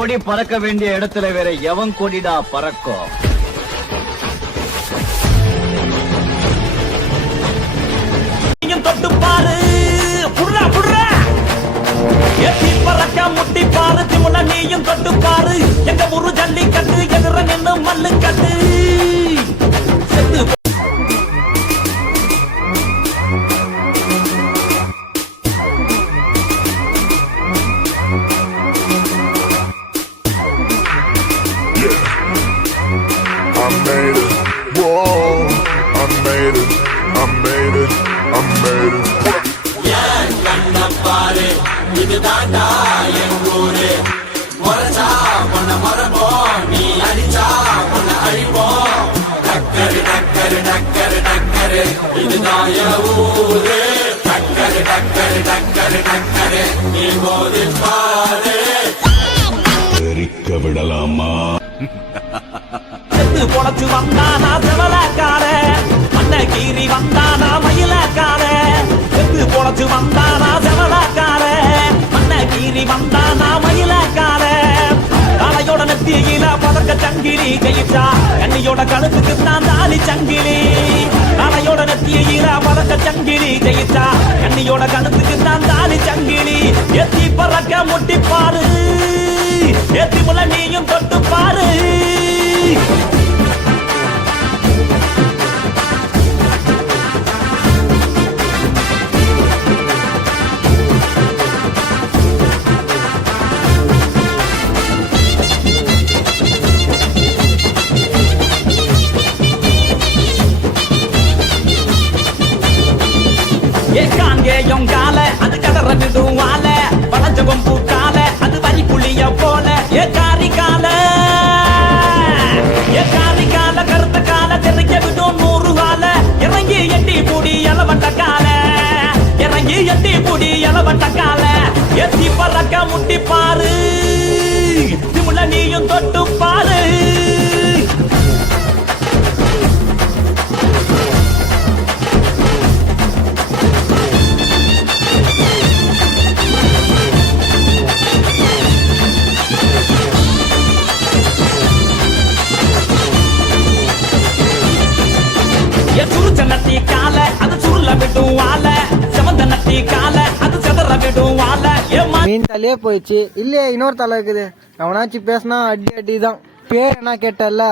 கொடி பறக்க வேண்டிய இடத்துல வேற எவன் கொடிடா பறக்கும்? தொட்டு பாரு புடுறா புடுறா எட்டி பறக்க முட்டி பாரு திமுல நீயும் தொட்டு பாரு எங்க ஊரு ஜல்லிக்கட்டு எதிர நின்னு மல்லு கட்டு செத்து இது தாண்டா என் ஊரு மொரச்சா பொண்ண மரபோம் நீ அடிச்சா பொண்ண அழிப்போம் டக்கரு டக்கரு டக்கரு டக்கரு இதுதான் என் ஊரு டக்கரு டக்கரு டக்கரு டக்கரு நீ போது பாரு தெரிக்க விடலாமா செத்து பொழச்சு வந்தானா செவலக்கார மண்ண கீறி வந்தானா மயிலக்கார செத்து பொழச்சு வந்தானா செவலக்கார கீரி வந்தானா மயிலக்கார தலையோட நெத்தியில பதக்க சங்கிலி ஜெயிச்சா கண்ணியோட கழுத்துக்கு தான் தாலி சங்கிலி தலையோட நெத்தியில பதக்க சங்கிலி ஜெயிச்சா கண்ணியோட கழுத்துக்கு தான் தாலி சங்கிலி எத்தி பறக்க முட்டி பாரு எத்தி முள்ள நீயும் தொட்டு பாரு ஏகாங்கேயம் கால அது கதற விடுவால வளஞ்சவம் பூக்கால அது வரி புளிய போல ஏகாரி கால கருத்த கால தெரிக்க விடும் 100 கால இறங்கி எட்டி பூடி எலவட்ட கால இறங்கி எட்டி பூடி எலவட்ட கால எத்தி பறக்க முட்டி பாரு திமுல நீயும் தொட்டு பாரு சுருச்ச நட்டி கால அது சுருள விடும் வாழ செவந்த நட்டி கால அது செதற விடும் வாழ மீன் தலையே போயிடுச்சு இல்லையே இன்னொரு தலை இருக்குது அவனாச்சும் பேசினா அடி அடிதான் பேர் என்ன கேட்டல